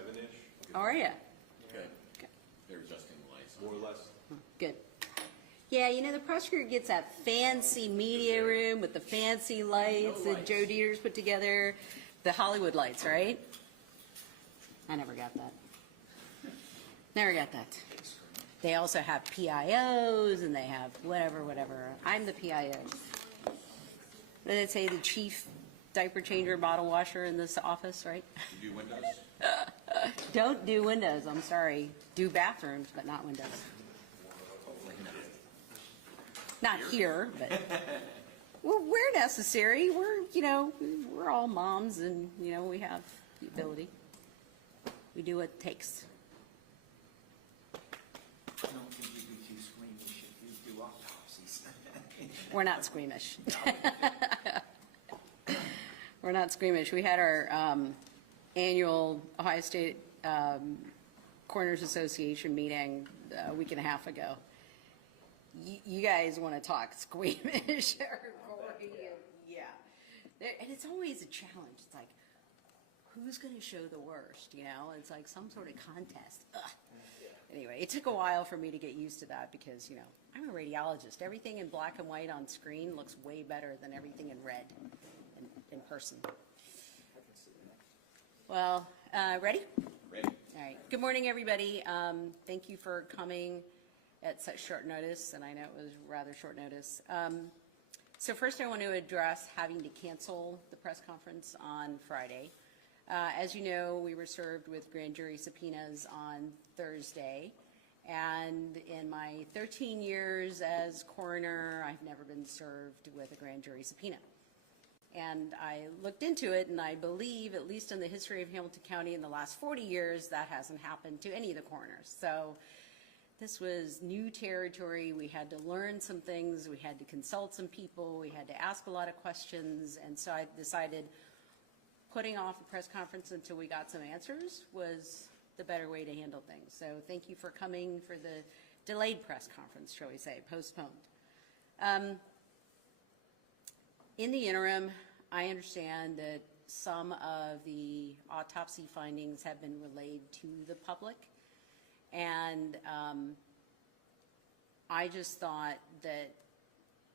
7-ish. How are you? Good. They're adjusting the lights. More or less. Good. Yeah, you know, the prosecutor gets that fancy media room with the fancy lights that Joe Dieter's put together, the Hollywood lights, right? I never got that. Never got that. They also have PIOs and they have whatever. I'm the PIO. What did it say? The chief diaper changer, bottle washer in this office, right? You do windows? Don't do windows, I'm sorry. Do bathrooms, but not windows. Not here, but well, we're necessary. We're all moms and, we have the ability. We do what it takes. I don't think you'd be too squeamish if you do autopsies. We're not squeamish. We're not squeamish. We had our annual Ohio State Coroners Association meeting a week and a half ago. You guys want to talk squeamish or gory? Yeah. And it's always a challenge. It's like, who's going to show the worst? It's like some sort of contest. Ugh. Anyway, it took a while for me to get used to that because, I'm a radiologist. Everything in black and white on screen looks way better than everything in red in person. Well, ready? Ready. All right. Good morning, everybody. Thank you for coming at such short notice, and I know it was rather short notice. So first I want to address having to cancel the press conference on Friday. As you know, we were served with grand jury subpoenas on Thursday, and in my 13 years as coroner, I've never been served with a grand jury subpoena. And I looked into it, and I believe, at least in the history of Hamilton County in the last 40 years, that hasn't happened to any of the coroners. So this was new territory. We had to learn some things. We had to consult some people. We had to ask a lot of questions. And so I decided putting off the press conference until we got some answers was the better way to handle things. So thank you for coming for the delayed press conference, shall we say, postponed. In the interim, I understand that some of the autopsy findings have been relayed to the public. And I just thought that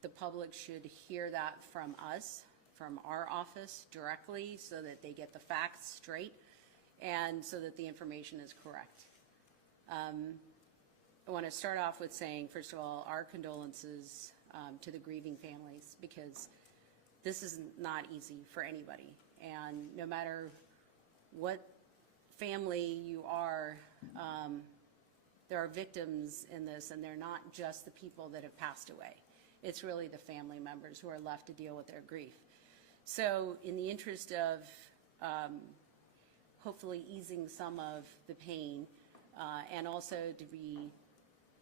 the public should hear that from us, from our office directly, so that they get the facts straight and so that the information is correct. I want to start off with saying, first of all, our condolences to the grieving families, because this is not easy for anybody. And no matter what family you are, there are victims in this, and they're not just the people that have passed away. It's really the family members who are left to deal with their grief. So in the interest of hopefully easing some of the pain and also to be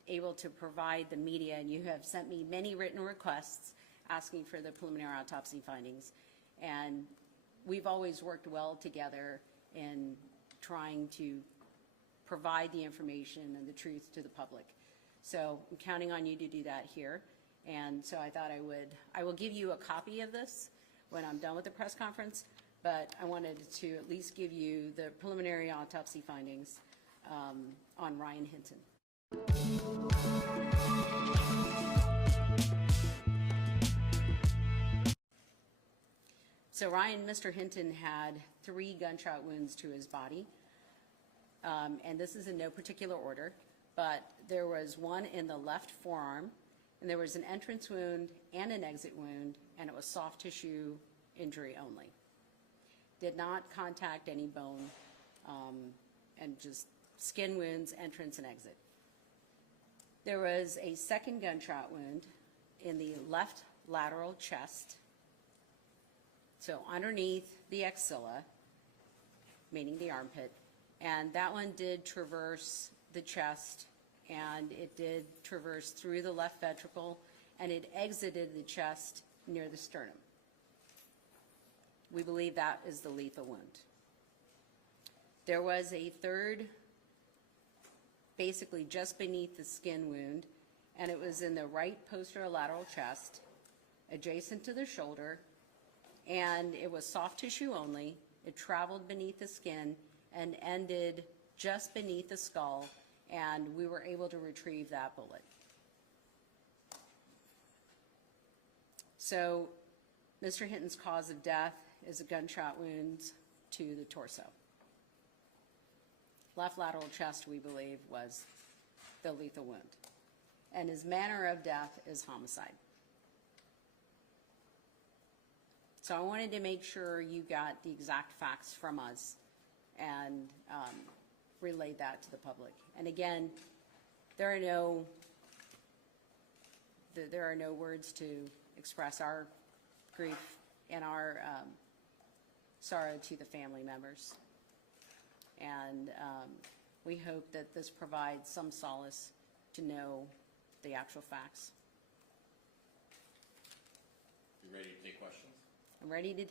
able to provide the media, and you have sent me many written requests asking for the preliminary autopsy findings, and we've always worked well together in trying to provide the information and the truth to the public. So I'm counting on you to do that here. And so I thought I will give you a copy of this when I'm done with the press conference, but I wanted to at least give you the preliminary autopsy findings on Ryan Hinton. So Mr. Hinton had 3 gunshot wounds to his body. And this is in no particular order, but there was one in the left forearm, and there was an entrance wound and an exit wound, and it was soft tissue injury only. Did not contact any bone, and just skin wounds, entrance and exit. There was a second gunshot wound in the left lateral chest, so underneath the axilla, meaning the armpit. And that one did traverse the chest, and it did traverse through the left ventricle, and it exited the chest near the sternum. We believe that is the lethal wound. There was a third, basically just beneath the skin wound, and it was in the right posterolateral chest, adjacent to the shoulder, and it was soft tissue only. It traveled beneath the skin, and ended just beneath the skull, and we were able to retrieve that bullet. So Mr. Hinton's cause of death is a gunshot wound to the torso. Left lateral chest, we believe, was the lethal wound. And his manner of death is homicide. So I wanted to make sure you got the exact facts from us and relayed that to the public. And again, there are no words to express our grief and our sorrow to the family members. And we hope that this provides some solace to know the actual facts. You ready to take questions? I'm ready to